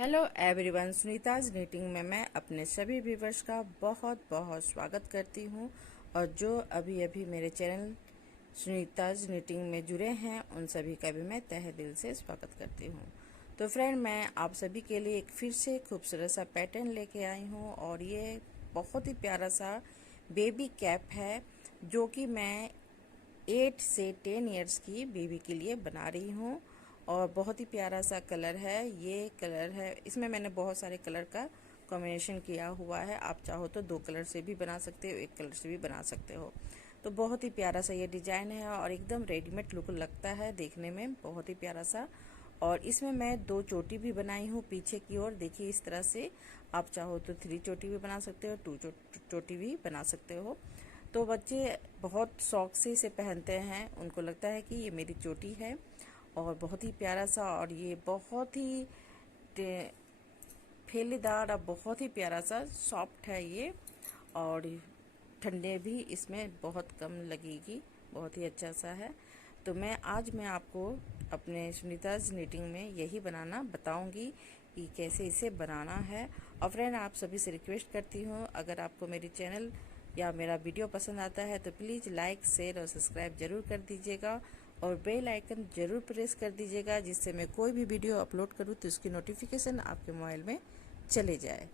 Hello everyone, Sunita's knitting में मैं अपने सभी व्यूवर्स का बहुत बहुत स्वागत करती हूं। और जो अभी अभी मेरे चैनल सुनीताज नीटिंग में जुड़े हैं उन सभी का भी मैं तहे दिल से स्वागत करती हूं। तो फ्रेंड, मैं आप सभी के लिए एक फिर से खूबसूरत सा पैटर्न लेके आई हूं और ये बहुत ही प्यारा सा बेबी कैप है जो कि मैं 8 से 10 इयर्स की बेबी के लिए बना रही हूँ। और बहुत ही प्यारा सा कलर है। ये कलर है, इसमें मैंने बहुत सारे कलर का कॉम्बिनेशन किया हुआ है। आप चाहो तो 2 कलर से भी बना सकते हो, 1 कलर से भी बना सकते हो। तो बहुत ही प्यारा सा ये डिजाइन है और एकदम रेडीमेड लुक लगता है देखने में, बहुत ही प्यारा सा। और इसमें मैं 2 चोटी भी बनाई हूँ पीछे की ओर। देखिए इस तरह से आप चाहो तो 3 चोटी भी बना सकते हो, 2 चोटी भी बना सकते हो। तो बच्चे बहुत शौक से इसे पहनते हैं, उनको लगता है कि ये मेरी चोटी है। और बहुत ही प्यारा सा, और ये बहुत ही फैलीदार और बहुत ही प्यारा सा सॉफ्ट है ये। और ठंडे भी इसमें बहुत कम लगेगी, बहुत ही अच्छा सा है। तो मैं आपको अपने सुनीताज नीटिंग में यही बनाना बताऊंगी कि कैसे इसे बनाना है। और फ्रेंड, आप सभी से रिक्वेस्ट करती हूँ, अगर आपको मेरी चैनल या मेरा वीडियो पसंद आता है तो प्लीज़ लाइक, शेयर और सब्सक्राइब जरूर कर दीजिएगा। और बेल आइकन जरूर प्रेस कर दीजिएगा, जिससे मैं कोई भी वीडियो अपलोड करूँ तो उसकी नोटिफिकेशन आपके मोबाइल में चले जाए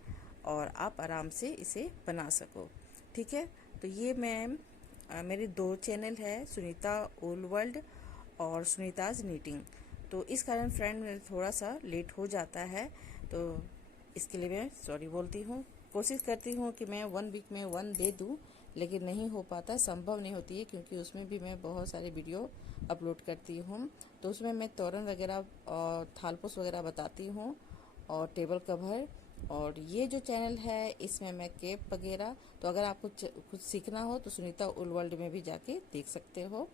और आप आराम से इसे बना सको। ठीक है। तो ये मेरे 2 चैनल है, सुनीता ओल वर्ल्ड और सुनीताज नीटिंग। तो इस कारण फ्रेंड मेरा थोड़ा सा लेट हो जाता है, तो इसके लिए मैं सॉरी बोलती हूँ। कोशिश करती हूँ कि मैं 1 वीक में 1 दे दूँ, लेकिन नहीं हो पाता, संभव नहीं होती है, क्योंकि उसमें भी मैं बहुत सारे वीडियो अपलोड करती हूँ। तो उसमें मैं तोरण वगैरह और थालपोस वगैरह बताती हूँ और टेबल कवर। और ये जो चैनल है इसमें मैं केप वगैरह, तो अगर आपको कुछ सीखना हो तो सुनीता उल वर्ल्ड में भी जाके देख सकते हो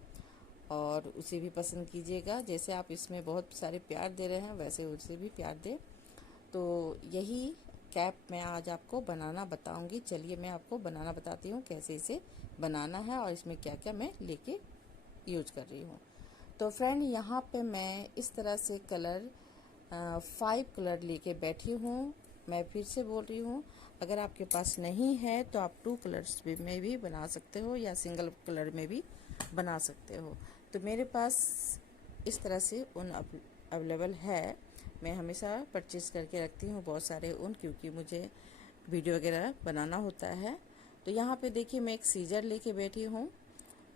और उसे भी पसंद कीजिएगा। जैसे आप इसमें बहुत सारे प्यार दे रहे हैं वैसे उसे भी प्यार दे। तो यही कैप मैं आज आपको बनाना बताऊंगी। चलिए मैं आपको बनाना बताती हूँ कैसे इसे बनाना है और इसमें क्या क्या मैं लेके यूज कर रही हूँ। तो फ्रेंड, यहाँ पे मैं इस तरह से कलर 5 कलर लेके बैठी हूँ। मैं फिर से बोल रही हूँ, अगर आपके पास नहीं है तो आप 2 कलर्स में भी बना सकते हो या सिंगल कलर में भी बना सकते हो। तो मेरे पास इस तरह से ऊन अवेलेबल है। मैं हमेशा परचेज करके रखती हूँ बहुत सारे ऊन, क्योंकि मुझे वीडियो वगैरह बनाना होता है। तो यहाँ पे देखिए मैं एक सीजर लेके बैठी हूँ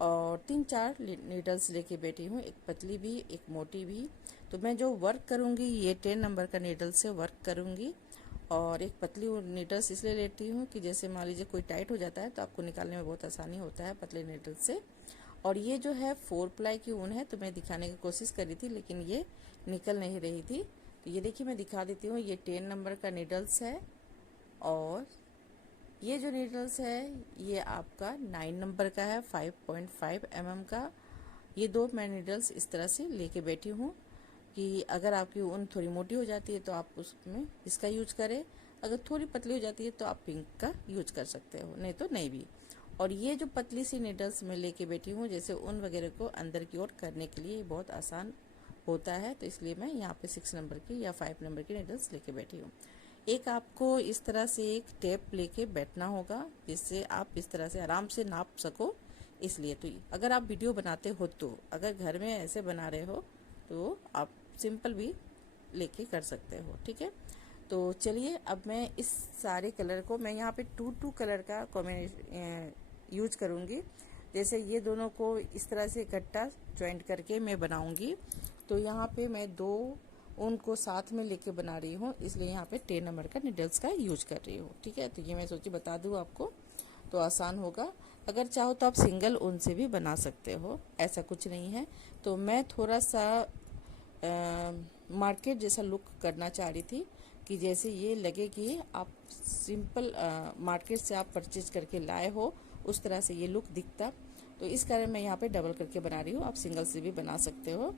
और 3-4 नीडल्स लेके बैठी हूँ, एक पतली भी एक मोटी भी। तो मैं जो वर्क करूँगी ये 10 नंबर का नीडल से वर्क करूँगी। और एक पतली नीडल्स इसलिए लेती हूँ कि जैसे मान लीजिए कोई टाइट हो जाता है तो आपको निकालने में बहुत आसानी होता है पतले नीडल से। और ये जो है 4 प्लाई की ऊन है, तो मैं दिखाने की कोशिश करी थी लेकिन ये निकल नहीं रही थी। तो ये देखिए मैं दिखा देती हूँ, ये 10 नंबर का नीडल्स है। और ये जो नीडल्स है ये आपका 9 नंबर का है, 5.5 mm का। ये 2 मैं नीडल्स इस तरह से लेके बैठी हूँ कि अगर आपकी ऊन थोड़ी मोटी हो जाती है तो आप उसमें इसका यूज करें, अगर थोड़ी पतली हो जाती है तो आप पिंक का यूज कर सकते हो, नहीं तो नहीं भी। और ये जो पतली सी नीडल्स मैं लेके बैठी हूँ, जैसे ऊन वगैरह को अंदर की ओर करने के लिए बहुत आसान होता है, तो इसलिए मैं यहाँ पे 6 नंबर की या 5 नंबर की नीडल्स लेके बैठी हूँ। एक आपको इस तरह से एक टेप लेके बैठना होगा, जिससे आप इस तरह से आराम से नाप सको। इसलिए तो अगर आप वीडियो बनाते हो तो अगर घर में ऐसे बना रहे हो तो आप सिंपल भी लेके कर सकते हो। ठीक है। तो चलिए अब मैं इस सारे कलर को मैं यहाँ पे 2 कलर का कॉम्बिनेशन यूज करूँगी। जैसे ये दोनों को इस तरह से इकट्ठा ज्वाइंट करके मैं बनाऊंगी। तो यहाँ पे मैं 2 उनको साथ में लेके बना रही हूँ, इसलिए यहाँ पे 10 नंबर का नीडल्स का यूज कर रही हूँ। ठीक है। तो ये मैं सोची बता दूँ आपको तो आसान होगा। अगर चाहो तो आप सिंगल ऊन से भी बना सकते हो, ऐसा कुछ नहीं है। तो मैं थोड़ा सा मार्केट जैसा लुक करना चाह रही थी कि जैसे ये लगे कि आप सिंपल मार्केट से आप परचेज करके लाए हो, उस तरह से ये लुक दिखता। तो इस कारण मैं यहाँ पे डबल करके बना रही हूँ, आप सिंगल से भी बना सकते हो।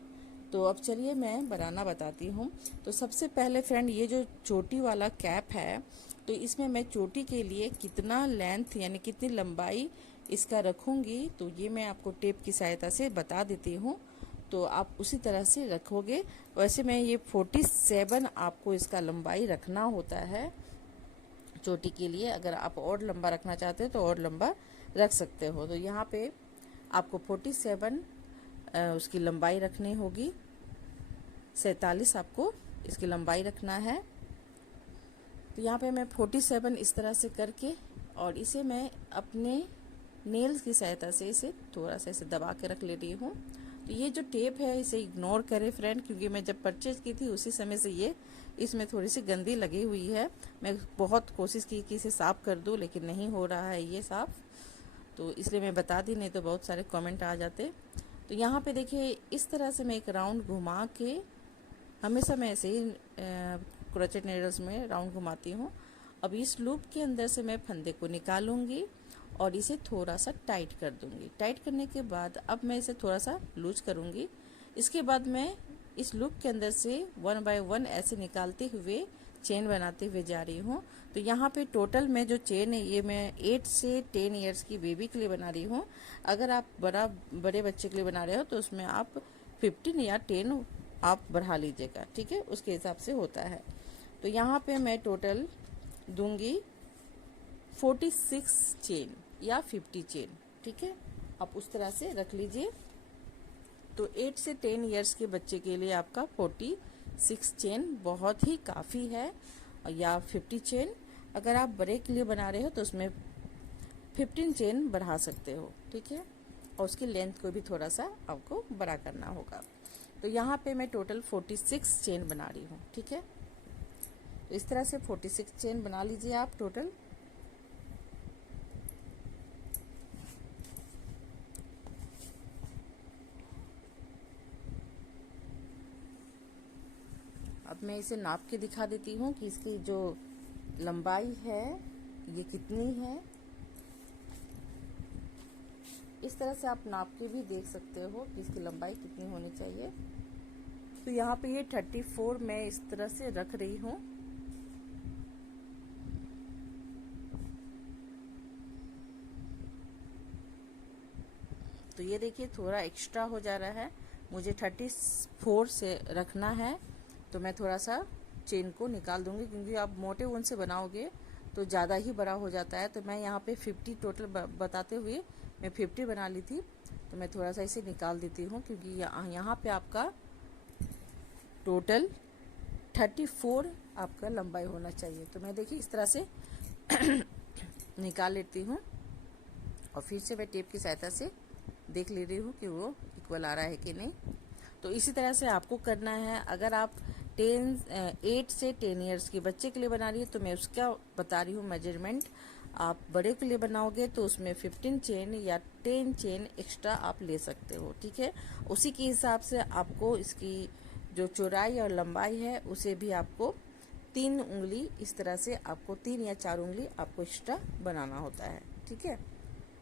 तो अब चलिए मैं बनाना बताती हूँ। तो सबसे पहले फ्रेंड, ये जो चोटी वाला कैप है, तो इसमें मैं चोटी के लिए कितना लेंथ यानी कितनी लंबाई इसका रखूँगी, तो ये मैं आपको टेप की सहायता से बता देती हूँ। तो आप उसी तरह से रखोगे। वैसे मैं ये 47 आपको इसका लंबाई रखना होता है चोटी के लिए। अगर आप और लंबा रखना चाहते हो तो और लंबा रख सकते हो। तो यहाँ पे आपको 47 उसकी लंबाई रखनी होगी, 47 आपको इसकी लंबाई रखना है। तो यहाँ पे मैं 47 इस तरह से करके और इसे मैं अपने नेल्स की सहायता से इसे थोड़ा सा इसे दबा के रख ले रही हूँ। तो ये जो टेप है इसे इग्नोर करें फ्रेंड, क्योंकि मैं जब परचेज की थी उसी समय से ये इसमें थोड़ी सी गंदी लगी हुई है। मैं बहुत कोशिश की कि इसे साफ़ कर दूँ, लेकिन नहीं हो रहा है ये साफ़, तो इसलिए मैं बता दी, नहीं तो बहुत सारे कमेंट आ जाते। तो यहाँ पे देखिए इस तरह से मैं एक राउंड घुमा के, हमेशा मैं ऐसे ही क्रोचेट नीडल्स में राउंड घुमाती हूँ। अब इस लूप के अंदर से मैं फंदे को निकालूंगी और इसे थोड़ा सा टाइट कर दूंगी। टाइट करने के बाद अब मैं इसे थोड़ा सा लूज करूंगी। इसके बाद मैं इस लूप के अंदर से 1 बाय 1 ऐसे निकालते हुए चेन बनाते हुए जा रही हूँ। तो यहाँ पे टोटल में जो चेन है ये मैं 8 से 10 ईयर्स की बेबी के लिए बना रही हूँ। अगर आप बड़े बच्चे के लिए बना रहे हो तो उसमें आप 15 या 10 आप बढ़ा लीजिएगा, ठीक है, उसके हिसाब से होता है। तो यहाँ पे मैं टोटल दूंगी 46 चेन या 50 चेन, ठीक है, आप उस तरह से रख लीजिए। तो 8 से 10 इयर्स के बच्चे के लिए आपका 46 चेन बहुत ही काफ़ी है, या 50 चेन। अगर आप बड़े के लिए बना रहे हो तो उसमें 15 चेन बढ़ा सकते हो, ठीक है, और उसकी लेंथ को भी थोड़ा सा आपको बड़ा करना होगा। तो यहाँ पे मैं टोटल 46 चेन बना रही हूँ, ठीक है। तो इस तरह से 46 चेन बना लीजिए आप टोटल। अब मैं इसे नाप के दिखा देती हूँ कि इसकी जो लंबाई है ये कितनी है। इस तरह से आप नाप के भी देख सकते हो कि इसकी लंबाई कितनी होनी चाहिए। तो यहाँ पे ये 34 मैं इस तरह से रख रही हूँ। तो ये देखिए थोड़ा एक्स्ट्रा हो जा रहा है, मुझे 34 से रखना है। तो मैं थोड़ा सा चेन को निकाल दूंगी, क्योंकि आप मोटे ऊन से बनाओगे तो ज़्यादा ही बड़ा हो जाता है। तो मैं यहाँ पे 50 टोटल बताते हुए मैं 50 बना ली थी, तो मैं थोड़ा सा इसे निकाल देती हूँ, क्योंकि यहाँ पे आपका टोटल 34 आपका लंबाई होना चाहिए। तो मैं देखिए इस तरह से निकाल लेती हूँ और फिर से मैं टेप की सहायता से देख ले रही हूँ कि वो इक्वल आ रहा है कि नहीं। तो इसी तरह से आपको करना है। अगर आप 8 से 10 इयर्स के बच्चे के लिए बना रही है तो मैं उसका बता रही हूँ मेजरमेंट। आप बड़े के लिए बनाओगे तो उसमें 15 चेन या 10 चेन एक्स्ट्रा आप ले सकते हो, ठीक है। उसी के हिसाब से आपको इसकी जो चौड़ाई और लंबाई है उसे भी आपको 3 उंगली इस तरह से आपको 3 या 4 उंगली आपको एक्स्ट्रा बनाना होता है, ठीक है।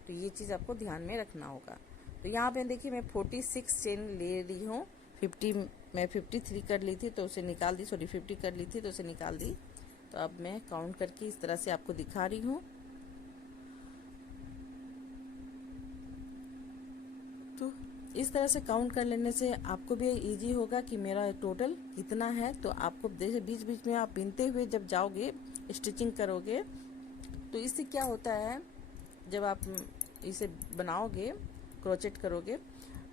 तो ये चीज़ आपको ध्यान में रखना होगा। तो यहाँ पे देखिए मैं 46 चेन ले रही हूँ। 50 मैं 53 कर ली थी तो उसे निकाल दी, सॉरी 50 कर ली थी तो उसे निकाल दी। तो अब मैं काउंट करके इस तरह से आपको दिखा रही हूँ। तो इस तरह से काउंट कर लेने से आपको भी इजी होगा कि मेरा टोटल कितना है। तो आपको जैसे बीच बीच में आप बिनते हुए जब जाओगे स्टिचिंग करोगे तो इससे क्या होता है, जब आप इसे बनाओगे क्रोचेट करोगे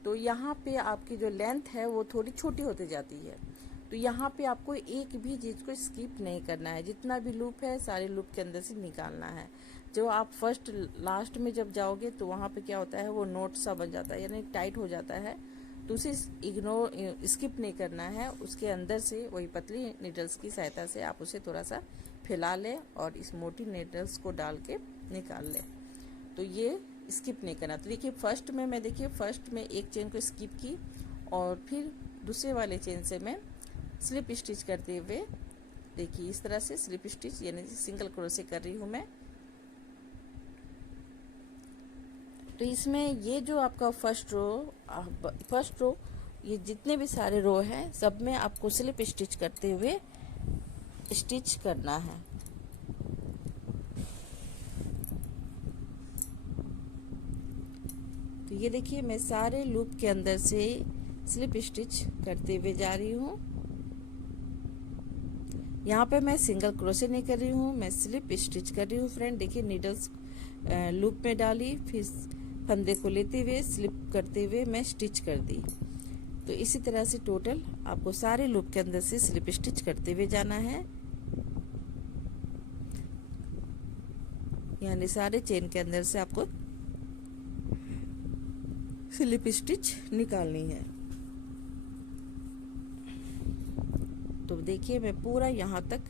तो यहाँ पे आपकी जो लेंथ है वो थोड़ी छोटी होती जाती है। तो यहाँ पे आपको एक भी चीज़ को स्किप नहीं करना है, जितना भी लूप है सारे लूप के अंदर से निकालना है। जो आप फर्स्ट लास्ट में जब जाओगे तो वहाँ पे क्या होता है, वो नोट सा बन जाता है, यानी टाइट हो जाता है। तो उसे इग्नोर स्किप नहीं करना है, उसके अंदर से वही पतली नीडल्स की सहायता से आप उसे थोड़ा सा फैला लें और इस मोटी नीडल्स को डाल के निकाल लें। तो ये स्किप नहीं करना। तो देखिए फर्स्ट में एक चेन को स्किप की और फिर दूसरे वाले चेन से मैं स्लिप स्टिच करते हुए, देखिए इस तरह से स्लिप स्टिच यानी सिंगल क्रोशे कर रही हूँ मैं। तो इसमें ये जो आपका फर्स्ट रो ये जितने भी सारे रो हैं सब में आपको स्लिप स्टिच करते हुए स्टिच करना है। तो ये देखिए मैं सारे लूप के अंदर से स्लिप स्टिच करते हुए जा रही हूँ। यहाँ पे मैं सिंगल क्रोशे नहीं कर रही हूँ, मैं स्लिप स्टिच कर रही हूँ फ्रेंड। देखिए नीडल्स लूप में डाली, फिर फंदे को लेते हुए स्लिप करते हुए मैं स्टिच कर दी। तो इसी तरह से टोटल आपको सारे लूप के अंदर से स्लिप स्टिच करते हुए जाना है, यानी सारे चेन के अंदर से आपको स्लिप स्टिच निकालनी है। तो देखिए मैं पूरा यहाँ तक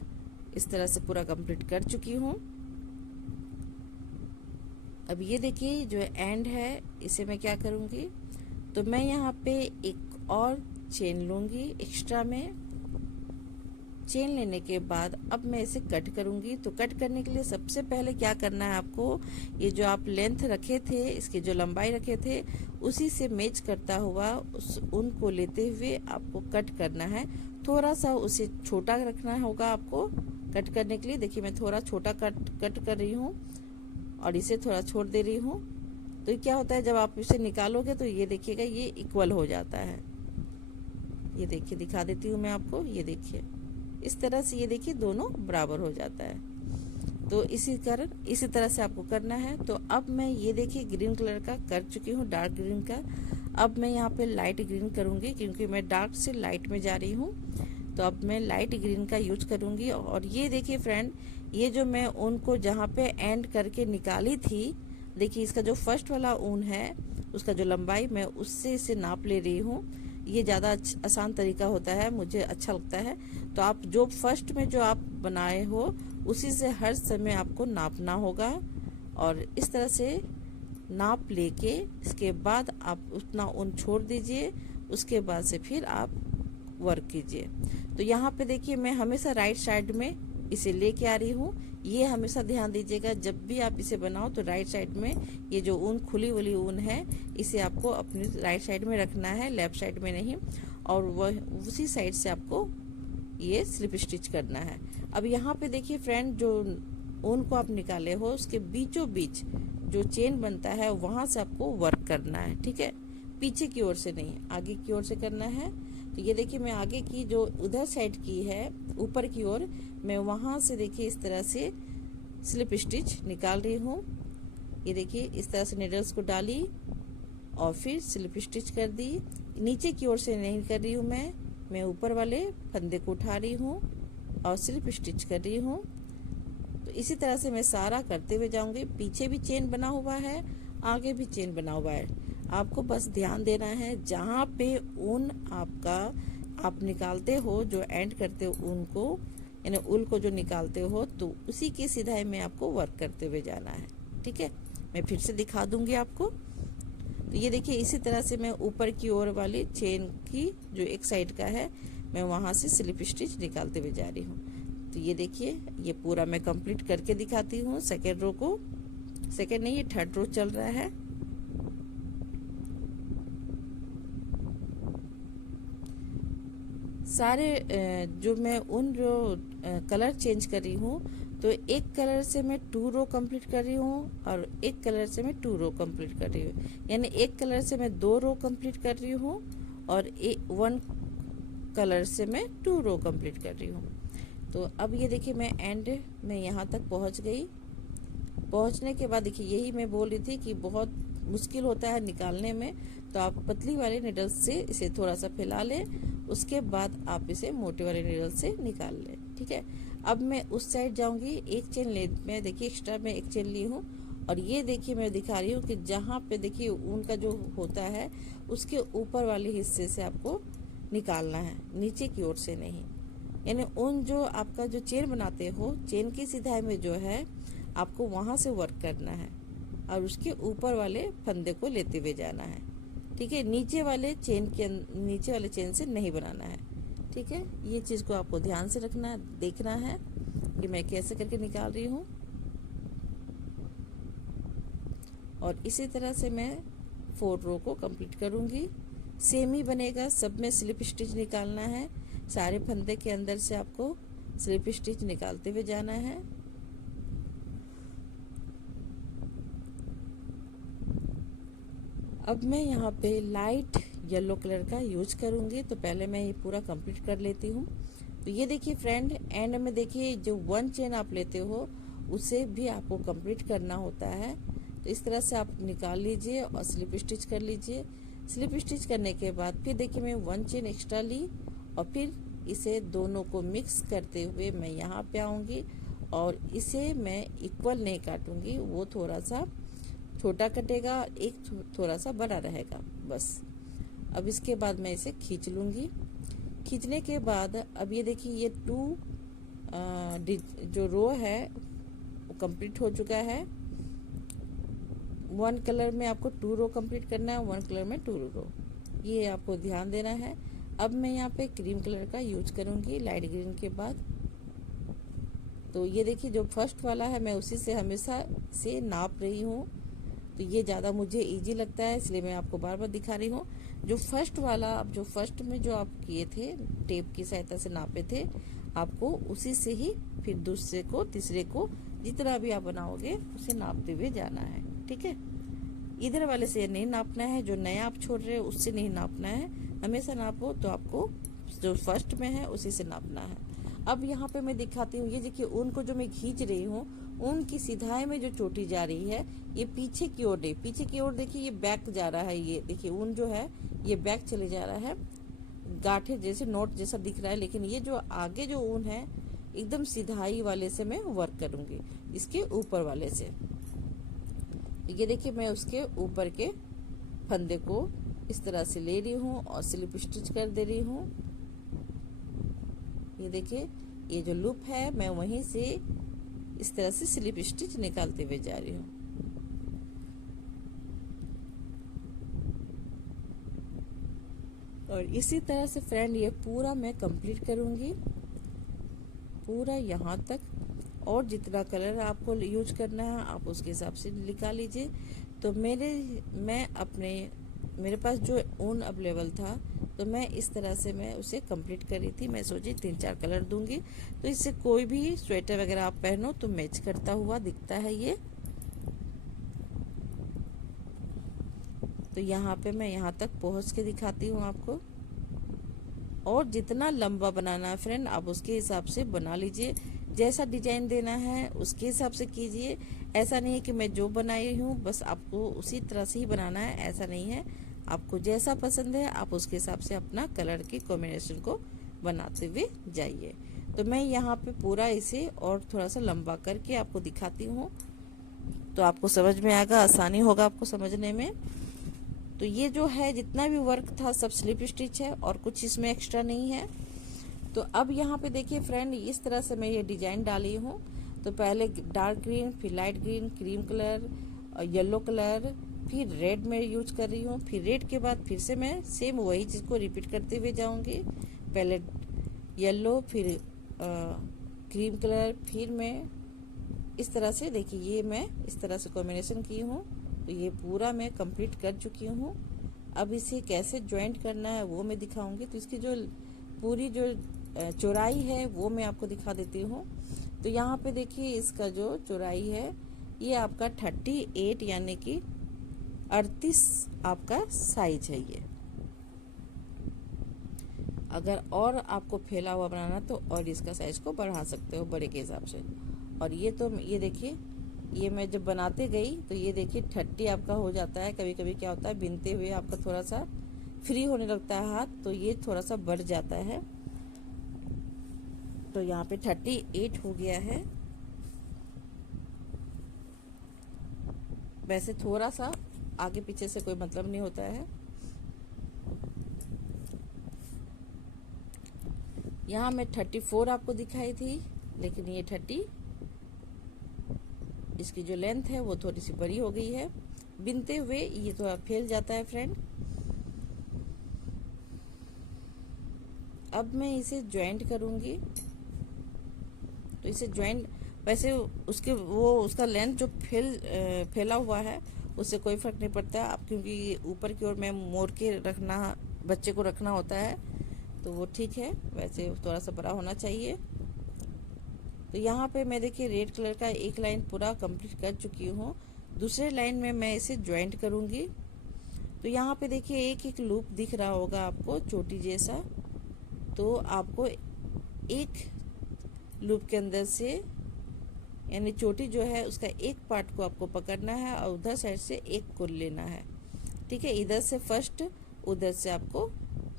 इस तरह से पूरा कंप्लीट कर चुकी हूँ। अब ये देखिए जो एंड है इसे मैं क्या करूँगी, तो मैं यहाँ पे एक और चेन लूँगी एक्स्ट्रा में। चेन लेने के बाद अब मैं इसे कट करूँगी। तो कट करने के लिए सबसे पहले क्या करना है आपको, ये जो आप लेंथ रखे थे, इसकी जो लंबाई रखे थे, उसी से मैच करता हुआ उस ऊन को लेते हुए आपको कट करना है। थोड़ा सा उसे छोटा रखना होगा आपको कट करने के लिए। देखिए मैं थोड़ा छोटा कट कर रही हूँ और इसे थोड़ा छोड़ दे रही हूँ। तो क्या होता है जब आप इसे निकालोगे तो ये देखिएगा ये इक्वल हो जाता है। ये देखिए दिखा देती हूँ मैं आपको, ये देखिए इस तरह से, ये देखिए दोनों बराबर हो जाता है। तो इसी तरह से आपको करना है। तो अब मैं ये देखिए ग्रीन कलर का कर चुकी हूँ, डार्क ग्रीन का। अब मैं यहाँ पे लाइट ग्रीन करूँगी क्योंकि मैं डार्क से लाइट में जा रही हूँ। तो अब मैं लाइट ग्रीन का यूज करूँगी। और ये देखिए फ्रेंड, ये जो मैं ऊन को जहाँ पे एंड करके निकाली थी, देखिए इसका जो फर्स्ट वाला ऊन है उसका जो लंबाई मैं उससे इसे नाप ले रही हूँ। ये ज़्यादा आसान तरीका होता है, मुझे अच्छा लगता है। तो आप जो फर्स्ट में जो आप बनाए हो उसी से हर समय आपको नापना होगा और इस तरह से नाप लेके इसके बाद आप उतना ऊन छोड़ दीजिए। उसके बाद से फिर आप वर्क कीजिए। तो यहाँ पे देखिए मैं हमेशा राइट साइड में इसे लेके आ रही हूँ। ये हमेशा ध्यान दीजिएगा जब भी आप इसे बनाओ तो राइट साइड में ये जो ऊन खुली वाली ऊन है इसे आपको अपनी राइट साइड में रखना है, लेफ्ट साइड में नहीं। और वह उसी साइड से आपको ये स्लिप स्टिच करना है। अब यहाँ पे देखिए फ्रेंड, जो ऊन को आप निकाले हो उसके बीचों बीच जो चेन बनता है वहां से आपको वर्क करना है, ठीक है। पीछे की ओर से नहीं, आगे की ओर से करना है। तो ये देखिए मैं आगे की जो उधर साइड की है ऊपर की ओर, मैं वहां से देखिए इस तरह से स्लिप स्टिच निकाल रही हूँ। ये देखिए इस तरह से नीडल्स को डाली और फिर स्लिप स्टिच कर दी। नीचे की ओर से नहीं कर रही हूँ मैं ऊपर वाले फंदे को उठा रही हूँ और स्लिप स्टिच कर रही हूँ। तो इसी तरह से मैं सारा करते हुए जाऊंगी। पीछे भी चेन बना हुआ है, आगे भी चेन बना हुआ है। आपको बस ध्यान देना है जहाँ पे ऊन आपका आप निकालते हो, जो एंड करते हो ऊन को, यानी ऊल को जो निकालते हो, तो उसी की सिधाई में आपको वर्क करते हुए जाना है, ठीक है। मैं फिर से दिखा दूंगी आपको। तो ये देखिए इसी तरह से मैं ऊपर की ओर वाली चेन की जो एक साइड का है मैं वहां से स्लिप स्टिच निकालते हुए जा रही हूँ। तो ये देखिए ये पूरा मैं कंप्लीट करके दिखाती हूँ। सेकेंड रो को, सेकेंड नहीं ये थर्ड रो चल रहा है। सारे जो मैं जो कलर चेंज कर रही हूँ, तो एक कलर से मैं 2 रो कंप्लीट कर रही हूँ और एक कलर से मैं 2 रो कंप्लीट कर रही हूँ, यानी एक कलर से मैं 2 रो कंप्लीट कर रही हूँ और 1 कलर से मैं 2 रो कंप्लीट कर रही हूँ। तो अब ये देखिए मैं एंड में यहाँ तक पहुँच गई। पहुँचने के बाद देखिए यही मैं बोल रही थी कि बहुत मुश्किल होता है निकालने में, तो आप पतली वाले निडल से इसे थोड़ा सा फैला लें, उसके बाद आप इसे मोटे वाले निडल से निकाल लें, ठीक है। अब मैं उस साइड जाऊंगी, एक चेन ले, मैं देखिए एक्स्ट्रा में एक चेन ली हूँ और ये देखिए मैं दिखा रही हूँ कि जहाँ पे देखिए ऊन का जो होता है उसके ऊपर वाले हिस्से से आपको निकालना है, नीचे की ओर से नहीं। यानी ऊन जो आपका जो चेन बनाते हो, चेन की सिधाई में जो है आपको वहां से वर्क करना है और उसके ऊपर वाले फंदे को लेते हुए जाना है, ठीक है। नीचे वाले चेन से नहीं बनाना है, ठीक है। ये चीज़ को आपको ध्यान से रखना, देखना है कि मैं कैसे करके निकाल रही हूँ। और इसी तरह से मैं 4 रो को कंप्लीट करूँगी। सेम ही बनेगा, सब में स्लिप स्टिच निकालना है। सारे फंदे के अंदर से आपको स्लिप स्टिच निकालते हुए जाना है। अब मैं यहाँ पे लाइट येलो कलर का यूज करूँगी। तो पहले मैं ये पूरा कंप्लीट कर लेती हूँ। तो ये देखिए फ्रेंड, एंड में देखिए जो 1 चेन आप लेते हो उसे भी आपको कंप्लीट करना होता है। तो इस तरह से आप निकाल लीजिए और स्लिप स्टिच कर लीजिए। स्लिप स्टिच करने के बाद फिर देखिए मैं 1 चेन एक्स्ट्रा ली और फिर इसे दोनों को मिक्स करते हुए मैं यहाँ पे आऊँगी और इसे मैं इक्वल नहीं काटूंगी, वो थोड़ा सा छोटा कटेगा, एक थोड़ा सा बड़ा रहेगा बस। अब इसके बाद मैं इसे खींच लूँगी। खींचने के बाद अब ये देखिए ये 2 जो रो है वो कंप्लीट हो चुका है। 1 कलर में आपको 2 रो कंप्लीट करना है, 1 कलर में 2 रो, ये आपको ध्यान देना है। अब मैं यहाँ पे क्रीम कलर का यूज करूँगी लाइट ग्रीन के बाद। तो ये देखिए जो फर्स्ट वाला है मैं उसी से हमेशा से नाप रही हूँ। तो ये ज़्यादा मुझे इजी लगता है, इसलिए मैं आपको बार बार दिखा रही हूँ। जो फर्स्ट वाला, जो फर्स्ट में जो आप किए थे टेप की सहायता से नापे थे, आपको उसी से ही फिर दूसरे को, तीसरे को, जितना भी आप बनाओगे उसे नापते हुए जाना है। ठीक है, इधर वाले से नहीं नापना है, जो नया आप छोड़ रहे हो उससे नहीं नापना है, हमेशा नापो तो आपको जो फर्स्ट में है उसी से नापना है। अब यहाँ पे मैं दिखाती हूँ, ये देखिए ऊन को जो मैं खींच रही हूँ, ऊन की सिधाई में जो चोटी जा रही है ये पीछे की ओर है। पीछे की ओर देखिए ये बैक जा रहा है, ये देखिए ऊन जो है ये बैक चले जा रहा है, गांठे जैसे नोट जैसा दिख रहा है। लेकिन ये जो आगे जो ऊन है एकदम सिधाई वाले से मैं वर्क करूंगी, इसके ऊपर वाले से। ये देखिए मैं उसके ऊपर के फंदे को इस तरह से ले रही हूँ और स्लिप स्टिच कर दे रही हूँ। ये देखिए ये जो लूप है मैं वहीं से इस तरह से स्लिप स्टिच निकालते हुए जा रही हूँ। और इसी तरह से फ्रेंड ये पूरा मैं कंप्लीट करूंगी, पूरा यहाँ तक। और जितना कलर आपको यूज करना है आप उसके हिसाब से निकाल लीजिए। तो मेरे पास जो ऊन अवेलेबल था तो मैं इस तरह से मैं उसे कंप्लीट करी थी। मैं सोची 3-4 कलर दूंगी तो इससे कोई भी स्वेटर वगैरह आप पहनो तो मैच करता हुआ दिखता है ये। तो यहाँ पे मैं यहाँ तक पहुँच के दिखाती हूँ आपको। और जितना लंबा बनाना है फ्रेंड आप उसके हिसाब से बना लीजिए, जैसा डिजाइन देना है उसके हिसाब से कीजिए। ऐसा नहीं है कि मैं जो बनाई हूँ बस आपको उसी तरह से ही बनाना है, ऐसा नहीं है। आपको जैसा पसंद है आप उसके हिसाब से अपना कलर की कॉम्बिनेशन को बनाते हुए जाइए। तो मैं यहाँ पे पूरा इसे और थोड़ा सा लंबा करके आपको दिखाती हूँ, तो आपको समझ में आएगा, आसानी होगा आपको समझने में। तो ये जो है जितना भी वर्क था सब स्लिप स्टिच है और कुछ इसमें एक्स्ट्रा नहीं है। तो अब यहाँ पे देखिए फ्रेंड इस तरह से मैं ये डिजाइन डाली हूँ। तो पहले डार्क ग्रीन, फिर light green, cream colour, yellow colour, फिर रेड में यूज कर रही हूँ। फिर रेड के बाद फिर से मैं सेम वही चीज़ को रिपीट करते हुए जाऊँगी। पहले येलो, फिर क्रीम कलर, फिर मैं इस तरह से देखिए ये मैं इस तरह से कॉम्बिनेशन की हूँ। तो ये पूरा मैं कंप्लीट कर चुकी हूँ। अब इसे कैसे ज्वाइंट करना है वो मैं दिखाऊंगी। तो इसकी जो पूरी जो चौड़ाई है वो मैं आपको दिखा देती हूँ। तो यहाँ पे देखिए इसका जो चौड़ाई है ये आपका 38 यानी कि 38 आपका साइज है ये। अगर और आपको फैला हुआ बनाना तो और इसका साइज को बढ़ा सकते हो बड़े के हिसाब से। और ये तो ये देखिए ये मैं जब बनाते गई तो ये देखिए 30 आपका हो जाता है। कभी कभी क्या होता है बिनते हुए आपका थोड़ा सा फ्री होने लगता है हाथ, तो ये थोड़ा सा बढ़ जाता है। तो यहाँ पे 38 हो गया है। वैसे थोड़ा सा आगे पीछे से कोई मतलब नहीं होता है। यहाँ मैं 34 आपको दिखाई थी, लेकिन ये 30 इसकी जो लेंथ है वो थोड़ी सी बड़ी हो गई है। बिनते हुए ये थोड़ा फैल जाता है फ्रेंड। अब मैं इसे ज्वाइंट करूंगी। तो इसे ज्वाइंट वैसे उसका लेंथ जो फैला हुआ है उससे कोई फर्क नहीं पड़ता आप, क्योंकि ऊपर की ओर मैं मोड़ के रखना बच्चे को रखना होता है तो वो ठीक है। वैसे थोड़ा सा बड़ा होना चाहिए। तो यहाँ पे मैं देखिए रेड कलर का एक लाइन पूरा कंप्लीट कर चुकी हूँ। दूसरे लाइन में मैं इसे ज्वाइंट करूँगी। तो यहाँ पे देखिए एक एक लूप दिख रहा होगा आपको चोटी जैसा। तो आपको एक लूप के अंदर से यानी चोटी जो है उसका एक पार्ट को आपको पकड़ना है और उधर साइड से एक को लेना है। ठीक है, इधर से फर्स्ट, उधर से आपको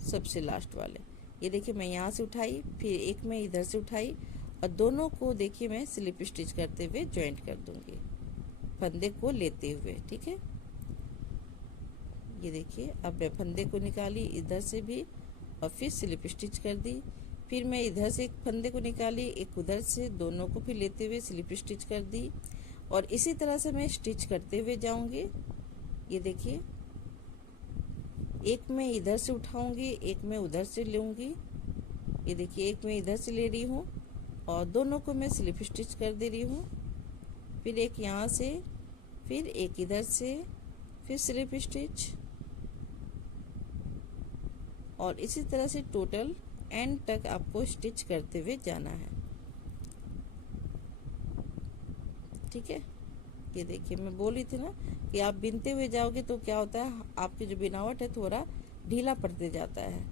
सबसे लास्ट वाले। ये देखिए मैं यहाँ से उठाई, फिर एक में इधर से उठाई और दोनों को देखिए मैं स्लिप स्टिच करते हुए ज्वाइंट कर दूंगी फंदे को लेते हुए। ठीक है, ये देखिए अब मैं फंदे को निकाली इधर से भी और फिर स्लिप स्टिच कर दी। फिर मैं इधर से एक फंदे को निकाली, एक उधर से, दोनों को फिर लेते हुए स्लिप स्टिच कर दी और इसी तरह से मैं स्टिच करते हुए जाऊंगी। ये देखिए एक मैं इधर से उठाऊंगी, एक मैं उधर से लूंगी। ये देखिए एक मैं इधर से ले रही हूँ और दोनों को मैं स्लिप स्टिच कर दे रही हूँ। फिर एक यहाँ से, फिर एक इधर से, फिर स्लिप स्टिच और इसी तरह से टोटल एंड तक आपको स्टिच करते हुए जाना है। ठीक है, ये देखिए मैं बोली थी ना कि आप बिनते हुए जाओगे तो क्या होता है, आपकी जो बिनावट है थोड़ा ढीला पड़ते जाता है।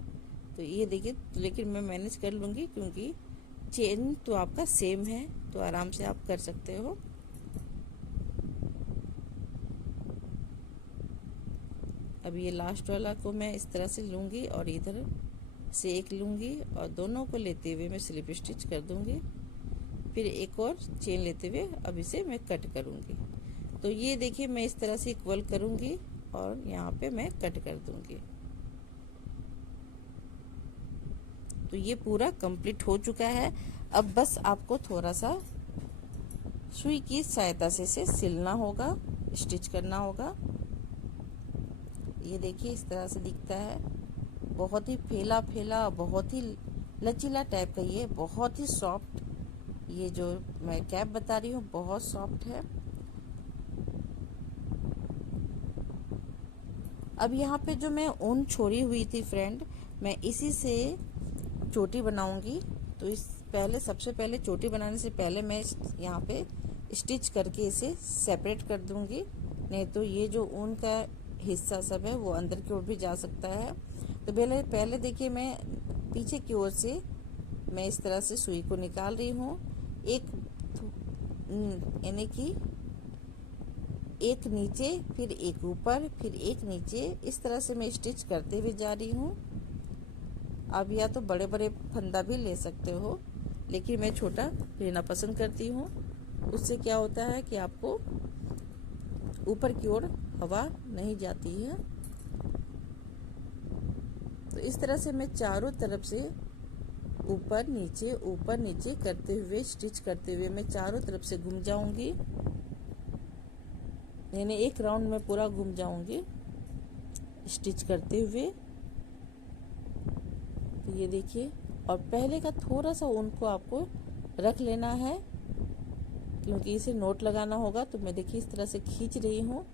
तो ये देखिए, लेकिन मैं मैनेज कर लूँगी क्योंकि चेन तो आपका सेम है, तो आराम से आप कर सकते हो। अब ये लास्ट वाला को मैं इस तरह से लूँगी और इधर से एक लूँगी और दोनों को लेते हुए मैं स्लिप स्टिच कर दूँगी। फिर एक और चेन लेते हुए अब इसे मैं कट करूँगी। तो ये देखिए मैं इस तरह से इक्वल करूँगी और यहाँ पे मैं कट कर दूँगी। तो ये पूरा कंप्लीट हो चुका है। अब बस आपको थोड़ा सा सुई की सहायता से इसे सिलना होगा, स्टिच करना होगा। ये देखिए इस तरह से दिखता है, बहुत ही फैला फैला, बहुत ही लचीला टाइप का, ये बहुत ही सॉफ्ट, ये जो मैं कैप बता रही हूँ बहुत सॉफ्ट है। अब यहाँ पे जो मैं ऊन छोड़ी हुई थी फ्रेंड, मैं इसी से चोटी बनाऊंगी। तो इस पहले सबसे पहले चोटी बनाने से पहले मैं यहाँ पे स्टिच करके इसे सेपरेट कर दूंगी, नहीं तो ये जो ऊन का हिस्सा सब है वो अंदर की ओर भी जा सकता है। तो पहले देखिए मैं पीछे की ओर से मैं इस तरह से सुई को निकाल रही हूँ, एक यानी कि एक नीचे, फिर एक ऊपर, फिर एक नीचे, इस तरह से मैं स्टिच करते हुए जा रही हूँ। आप या तो बड़े बड़े फंदा भी ले सकते हो, लेकिन मैं छोटा लेना पसंद करती हूँ। उससे क्या होता है कि आपको ऊपर की ओर हवा नहीं जाती है। तो इस तरह से मैं चारों तरफ से ऊपर नीचे करते हुए, स्टिच करते हुए मैं चारों तरफ से घूम जाऊंगी, यानी एक राउंड में पूरा घूम जाऊंगी स्टिच करते हुए। तो ये देखिए, और पहले का थोड़ा सा ऊन को आपको रख लेना है क्योंकि इसे नोट लगाना होगा। तो मैं देखिए इस तरह से खींच रही हूँ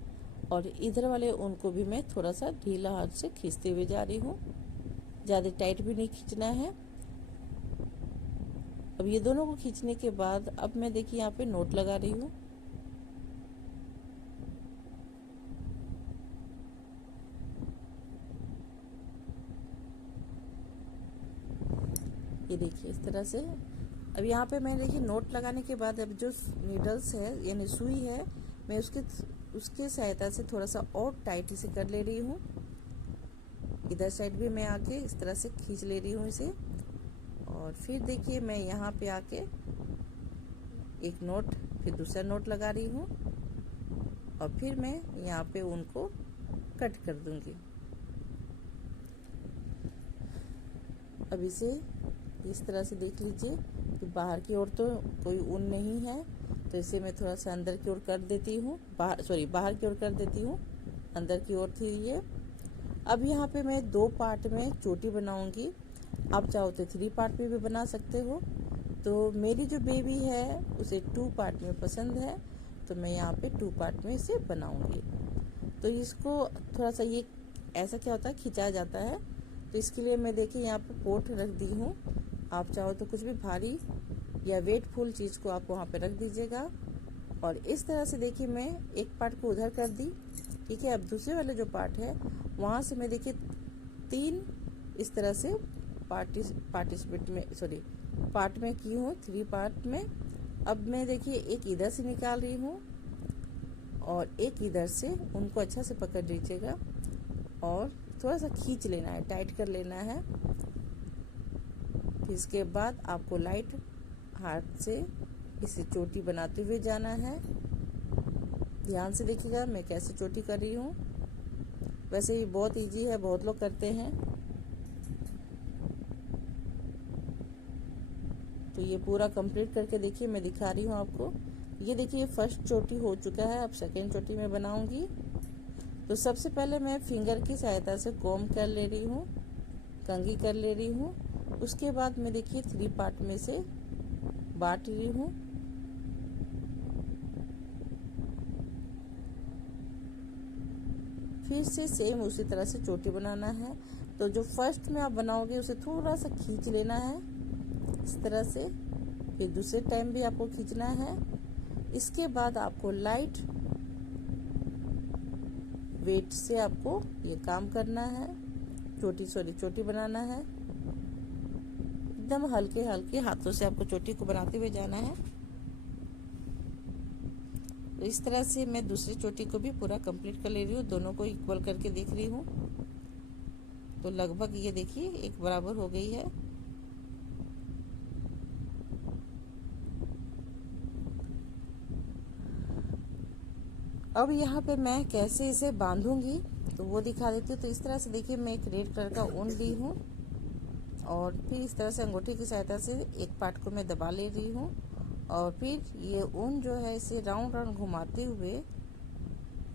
और इधर वाले ऊन को भी मैं थोड़ा सा ढीला हाथ से खींचते हुए जा रही हूँ, ज़्यादा टाइट भी नहीं खींचना है। अब ये दोनों को खींचने के बाद अब मैं देखिए यहाँ पे नोट लगा रही हूँ। ये देखिए इस तरह से। अब यहाँ पे मैं देखिए नोट लगाने के बाद अब जो नीडल्स है यानी सुई है, मैं उसके सहायता से थोड़ा सा और टाइट इसे कर ले रही हूँ। इधर साइड भी मैं आके इस तरह से खींच ले रही हूँ इसे, और फिर देखिए मैं यहाँ पे आके एक नोट, फिर दूसरा नोट लगा रही हूँ और फिर मैं यहाँ पे उनको कट कर दूंगी। अब इसे इस तरह से देख लीजिए कि बाहर की ओर तो कोई ऊन नहीं है, तो इसे मैं थोड़ा सा अंदर की ओर कर देती हूँ, बाहर की ओर कर देती हूँ, अंदर की ओर थी ये। अब यहाँ पे मैं 2 पार्ट में चोटी बनाऊंगी, आप चाहो तो 3 पार्ट में भी बना सकते हो। तो मेरी जो बेबी है उसे 2 पार्ट में पसंद है, तो मैं यहाँ पे 2 पार्ट में इसे बनाऊंगी। तो इसको थोड़ा सा ये ऐसा क्या होता है, खिंचा जाता है, तो इसके लिए मैं देखिए यहाँ पे पोट रख दी हूँ। आप चाहो तो कुछ भी भारी या वेटफुल चीज़ को आप वहाँ पे रख दीजिएगा। और इस तरह से देखिए मैं एक पार्ट को उधर कर दी, ठीक है। अब दूसरे वाले जो पार्ट है वहाँ से मैं देखिए 3 इस तरह से पार्ट में की हूँ, 3 पार्ट में। अब मैं देखिए एक इधर से निकाल रही हूँ और एक इधर से, उनको अच्छा से पकड़ लीजिएगा और थोड़ा सा खींच लेना है, टाइट कर लेना है। फिर इसके बाद आपको लाइट हाथ से इसे चोटी बनाते हुए जाना है। ध्यान से देखिएगा मैं कैसे चोटी कर रही हूँ। वैसे ही बहुत इजी है, बहुत लोग करते हैं। तो ये पूरा कंप्लीट करके देखिए मैं दिखा रही हूँ आपको। ये देखिए फर्स्ट चोटी हो चुका है। अब सेकेंड चोटी मैं बनाऊंगी। तो सबसे पहले मैं फिंगर की सहायता से कोम कर ले रही हूँ, कंघी कर ले रही हूँ। उसके बाद मैं देखिए 3 पार्ट में से बांट रही हूँ। फिर से सेम उसी तरह से चोटी बनाना है। तो जो फर्स्ट में आप बनाओगे उसे थोड़ा सा खींच लेना है इस तरह से। फिर दूसरे टाइम भी आपको खींचना है। इसके बाद आपको लाइट वेट से आपको ये काम करना है, चोटी बनाना है। एकदम हल्के हल्के हाथों से आपको चोटी को बनाते हुए जाना है। तो इस तरह से मैं दूसरी चोटी को भी पूरा कंप्लीट कर ले रही हूँ, दोनों को इक्वल करके देख रही हूँ। तो लगभग ये देखिए एक बराबर हो गई है। अब यहाँ पे मैं कैसे इसे बांधूंगी तो वो दिखा देती हूँ। तो इस तरह से देखिए मैं एक रेड कलर का ऊन ली हूँ और फिर इस तरह से अंगूठी की सहायता से एक पार्ट को मैं दबा ले रही हूँ और फिर ये ऊन जो है इसे राउंड राउंड घुमाते हुए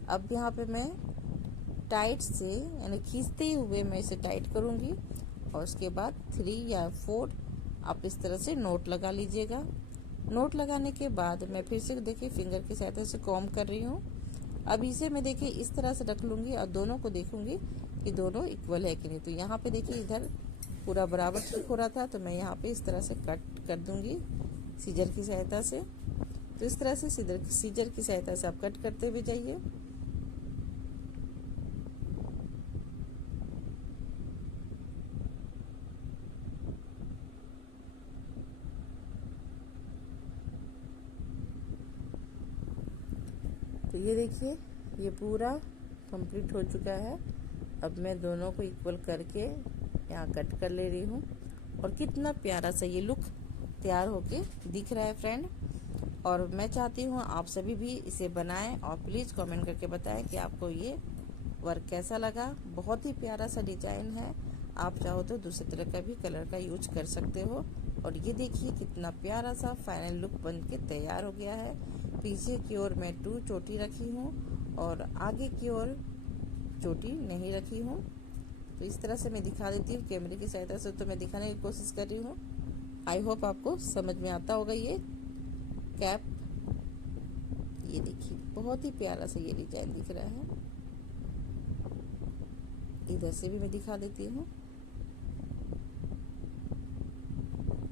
अब यहाँ पे मैं टाइट से यानी खींचते हुए मैं इसे टाइट करूँगी। और उसके बाद 3 या 4 आप इस तरह से नोट लगा लीजिएगा। नोट लगाने के बाद मैं फिर से देखिए फिंगर की सहायता से कॉम कर रही हूँ। अब इसे मैं देखिए इस तरह से रख लूँगी और दोनों को देखूँगी कि दोनों इक्वल है कि नहीं। तो यहाँ पे देखिए इधर पूरा बराबर ठीक हो रहा था, तो मैं यहाँ पे इस तरह से कट कर दूँगी सीजर की सहायता से। तो इस तरह से सीजर की सहायता से आप कट करते हुए जाइए। तो ये देखिए ये पूरा कंप्लीट हो चुका है। अब मैं दोनों को इक्वल करके यहाँ कट कर ले रही हूँ और कितना प्यारा सा ये लुक तैयार होके दिख रहा है फ्रेंड। और मैं चाहती हूँ आप सभी भी इसे बनाएं और प्लीज़ कमेंट करके बताएं कि आपको ये वर्क कैसा लगा। बहुत ही प्यारा सा डिजाइन है। आप चाहो तो दूसरे तरह का भी कलर का यूज कर सकते हो। और ये देखिए कितना प्यारा सा फाइनल लुक बन के तैयार हो गया है। पीछे की ओर मैं 2 चोटी रखी हूँ और आगे की ओर चोटी नहीं रखी हूँ। तो इस तरह से मैं दिखा देती हूँ कैमरे की सहायता से, तो मैं दिखाने की कोशिश कर रही हूँ। आई होप आपको समझ में आता होगा ये कैप। ये देखिए बहुत ही प्यारा सा ये डिजाइन दिख रहा है। इधर से भी मैं दिखा देती हूँ।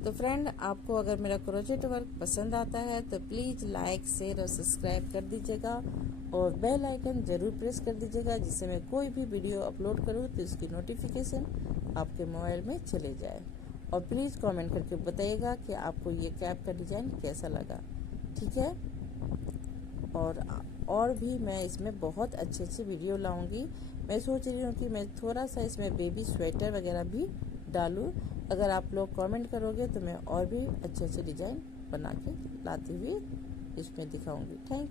तो फ्रेंड आपको अगर मेरा क्रोचेट वर्क पसंद आता है तो प्लीज़ लाइक शेयर और सब्सक्राइब कर दीजिएगा और बेल आइकन ज़रूर प्रेस कर दीजिएगा, जिससे मैं कोई भी वीडियो अपलोड करूँ तो इसकी नोटिफिकेशन आपके मोबाइल में चले जाए। और प्लीज़ कमेंट करके बताइएगा कि आपको ये कैप का डिज़ाइन कैसा लगा, ठीक है। और भी मैं इसमें बहुत अच्छे अच्छे वीडियो लाऊंगी। मैं सोच रही हूँ कि मैं थोड़ा सा इसमें बेबी स्वेटर वगैरह भी डालूँ। अगर आप लोग कमेंट करोगे तो मैं और भी अच्छे अच्छे डिज़ाइन बना के लाती हुई इसमें दिखाऊंगी। थैंक